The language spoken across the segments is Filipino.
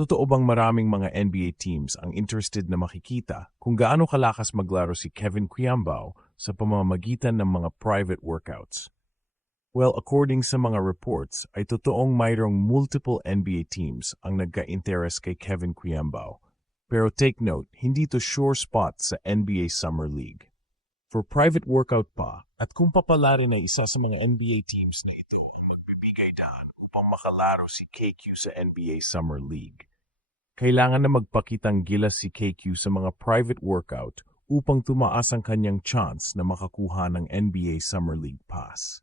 Totoo bang maraming mga NBA teams ang interested na makikita kung gaano kalakas maglaro si Kevin Quiambao sa pamamagitan ng mga private workouts? Well, according sa mga reports, ay totoong mayroong multiple NBA teams ang nagka-interes kay Kevin Quiambao. Pero take note, hindi to sure spot sa NBA Summer League. For private workout pa, at kung papalarin ay isa sa mga NBA teams na ito ang magbibigay daan upang makalaro si KQ sa NBA Summer League, kailangan na magpakitang gilas si KQ sa mga private workout upang tumaas ang kanyang chance na makakuha ng NBA Summer League pass.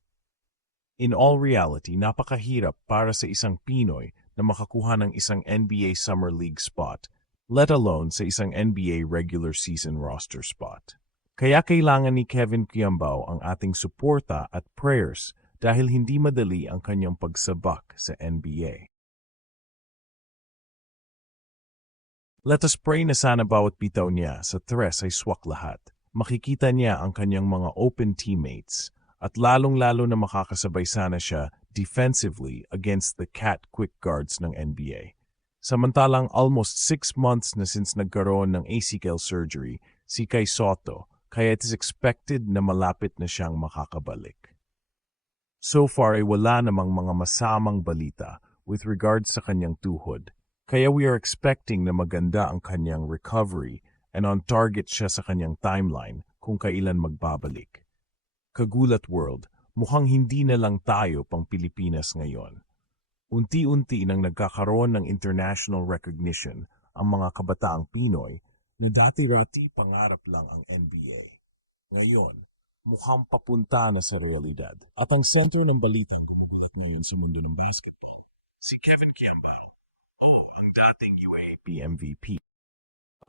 In all reality, napakahirap para sa isang Pinoy na makakuha ng isang NBA Summer League spot, let alone sa isang NBA regular season roster spot. Kaya kailangan ni Kevin Quiambao ang ating suporta at prayers dahil hindi madali ang kanyang pagsabak sa NBA. Let us pray na sana bawat bitaw niya sa tres ay swak lahat. Makikita niya ang kanyang mga open teammates at lalong-lalo na makakasabay sana siya defensively against the cat quick guards ng NBA. Samantalang almost 6 months na since nagkaroon ng ACL surgery si Kai Sotto, kaya it is expected na malapit na siyang makakabalik. So far ay wala namang mga masamang balita with regards sa kanyang tuhod, kaya we are expecting na maganda ang kanyang recovery and on target siya sa kanyang timeline kung kailan magbabalik. Kagulat world, mukhang hindi na lang tayo pang Pilipinas ngayon. Unti-unti nang nagkakaroon ng international recognition ang mga kabataang Pinoy na dati-rati pangarap lang ang NBA. Ngayon, mukhang papunta na sa realidad. At ang center ng balitang gumugulat ngayon sa mundo ng basketball, si Kevin Quiambao, ang dating UAAP MVP.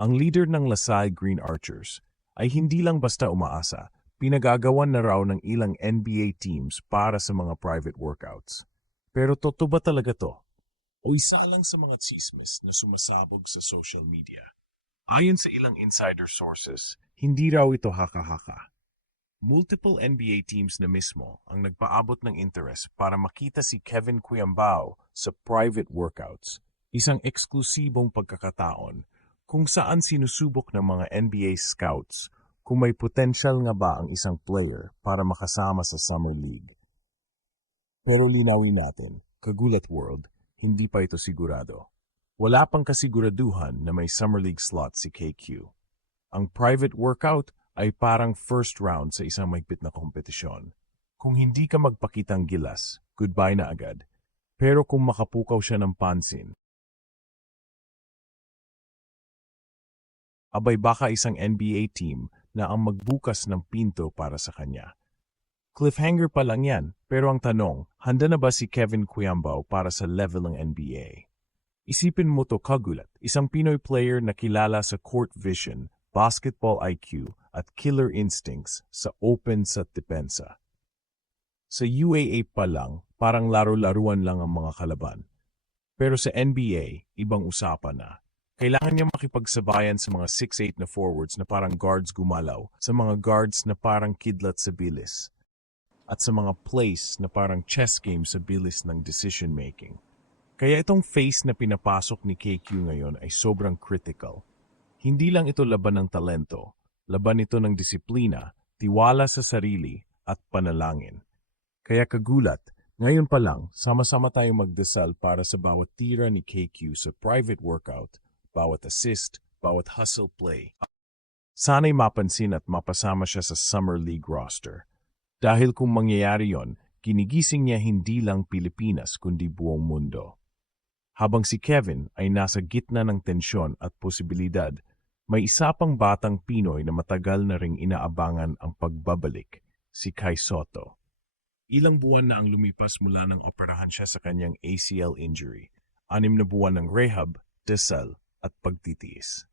Ang leader ng Lasal Green Archers ay hindi lang basta umaasa, pinagagawan na raw ng ilang NBA teams para sa mga private workouts. Pero totoo ba talaga to? O isa lang sa mga tsismis na sumasabog sa social media? Ayon sa ilang insider sources, hindi raw ito haka-haka. Multiple NBA teams na mismo ang nagpaabot ng interest para makita si Kevin Quiambao sa private workouts, isang eksklusibong pagkakataon kung saan sinusubok ng mga NBA scouts kung may potential nga ba ang isang player para makasama sa Summer League. Pero linawin natin, kagulat world, hindi pa ito sigurado. Wala pang kasiguraduhan na may Summer League slot si KQ. Ang private workout ay parang first round sa isang mahigpit na kompetisyon. Kung hindi ka magpakitang gilas, goodbye na agad. Pero kung makapukaw siya ng pansin, abay baka isang NBA team na ang magbukas ng pinto para sa kanya. Cliffhanger pa lang yan, pero ang tanong, handa na ba si Kevin Quiambao para sa level ng NBA? Isipin mo to kagulat, isang Pinoy player na kilala sa court vision, basketball IQ, at killer instincts sa open sa depensa. Sa UAA pa lang, parang laro-laruan lang ang mga kalaban. Pero sa NBA, ibang usapan na. Kailangan niya makipagsabayan sa mga 6'8 na forwards na parang guards gumalaw, sa mga guards na parang kidlat sa bilis, at sa mga plays na parang chess game sa bilis ng decision making. Kaya itong phase na pinapasok ni KQ ngayon ay sobrang critical. Hindi lang ito laban ng talento, laban ito ng disiplina, tiwala sa sarili, at panalangin. Kaya kagulat, ngayon pa lang, sama-sama tayong magdasal para sa bawat tira ni KQ sa private workout, bawat assist, bawat hustle play. Sana'y mapansin at mapasama siya sa Summer League roster. Dahil kung mangyayari yon, ginigising niya hindi lang Pilipinas kundi buong mundo. Habang si Kevin ay nasa gitna ng tensyon at posibilidad, may isa pang batang Pinoy na matagal na ring inaabangan ang pagbabalik, si Kai Sotto. Ilang buwan na ang lumipas mula nang operahan siya sa kanyang ACL injury, 6 na buwan ng rehab, dasal, at pagtitiis.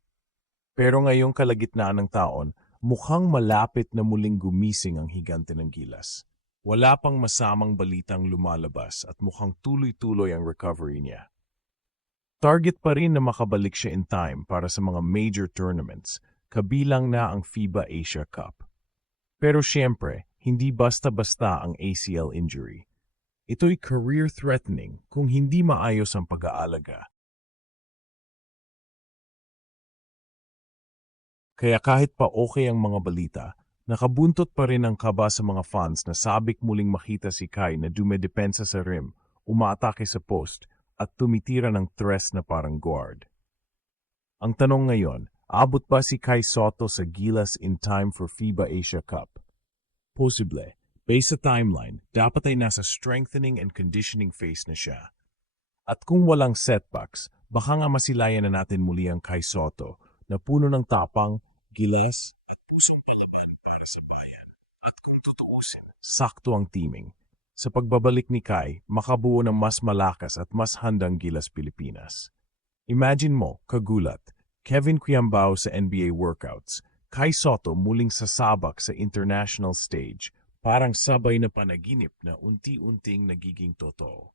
Pero ngayong kalagitnaan ng taon, mukhang malapit na muling gumising ang higante ng gilas. Wala pang masamang balitang lumalabas at mukhang tuloy-tuloy ang recovery niya. Target pa rin na makabalik siya in time para sa mga major tournaments, kabilang na ang FIBA Asia Cup. Pero siyempre, hindi basta-basta ang ACL injury. Ito'y career-threatening kung hindi maayos ang pag-aalaga. Kaya kahit pa okay ang mga balita, nakabuntot pa rin ang kaba sa mga fans na sabik muling makita si Kai na dumedepensa sa rim, umaatake sa post, at tumitira ng tres na parang guard. Ang tanong ngayon, abot ba si Kai Soto sa Gilas in time for FIBA Asia Cup? Posible. Based sa timeline, dapat ay nasa strengthening and conditioning phase na siya. At kung walang setbacks, baka nga masilayan na natin muli ang Kai Soto na puno ng tapang, gilas, at pusong palaban para sa bayan. At kung tutuusin, sakto ang teaming. Sa pagbabalik ni Kai, makabuo ng mas malakas at mas handang Gilas Pilipinas. Imagine mo, kagulat, Kevin Quiambao sa NBA workouts, Kai Soto muling sasabak sa international stage, parang sabay na panaginip na unti-unting nagiging totoo.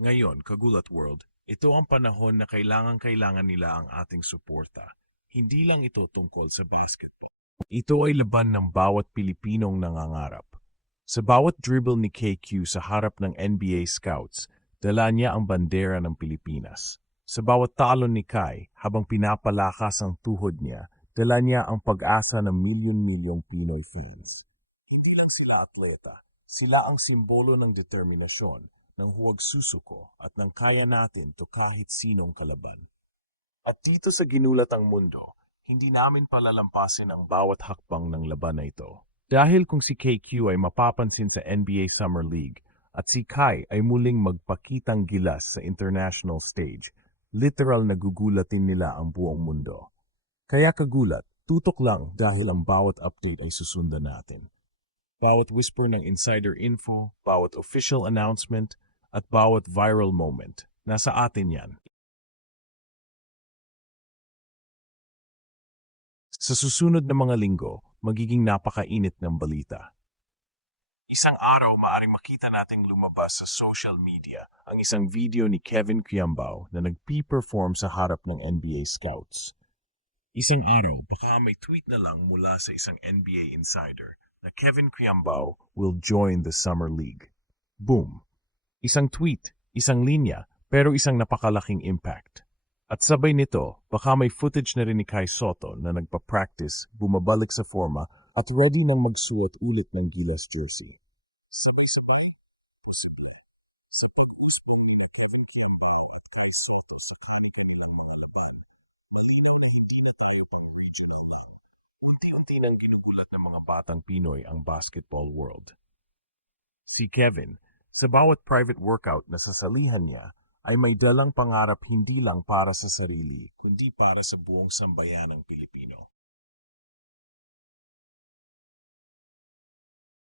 Ngayon, Kagulat World, ito ang panahon na kailangan nila ang ating suporta. Hindi lang ito tungkol sa basketball. Ito ay laban ng bawat Pilipinong nangangarap. Sa bawat dribble ni KQ sa harap ng NBA scouts, dala niya ang bandera ng Pilipinas. Sa bawat talon ni Kai, habang pinapalakas ang tuhod niya, dala niya ang pag-asa ng milyon-milyong Pinoy fans. Hindi lang sila atleta, sila ang simbolo ng determinasyon, ng huwag susuko at ng kaya natin to kahit sinong kalaban. At dito sa Ginulatang Mundo, hindi namin palalampasin ang bawat hakbang ng laban na ito. Dahil kung si KQ ay mapapansin sa NBA Summer League at si Kai ay muling magpakitang gilas sa international stage, literal na gugulatin nila ang buong mundo. Kaya kagulat, tutok lang dahil ang bawat update ay susundan natin. Bawat whisper ng insider info, bawat official announcement, at bawat viral moment. Nasa atin yan. Sa susunod na mga linggo, magiging napakainit ng balita. Isang araw maaring makita nating lumabas sa social media ang isang video ni Kevin Quiambao na nagpi-perform sa harap ng NBA scouts. Isang araw, baka may tweet na lang mula sa isang NBA insider na Kevin Quiambao will join the Summer League. Boom! Isang tweet, isang linya, pero isang napakalaking impact. At sabay nito, baka may footage na rin ni Kai Soto na nagpa-practice, bumabalik sa forma, at ready nang magsuot ulit ng Gilas jersey. Unti-unti nang ginugulat ng mga batang Pinoy ang basketball world. Si Kevin, sa bawat private workout na sasalihan niya, ay may dalang pangarap hindi lang para sa sarili, kundi para sa buong sambayanang Pilipino.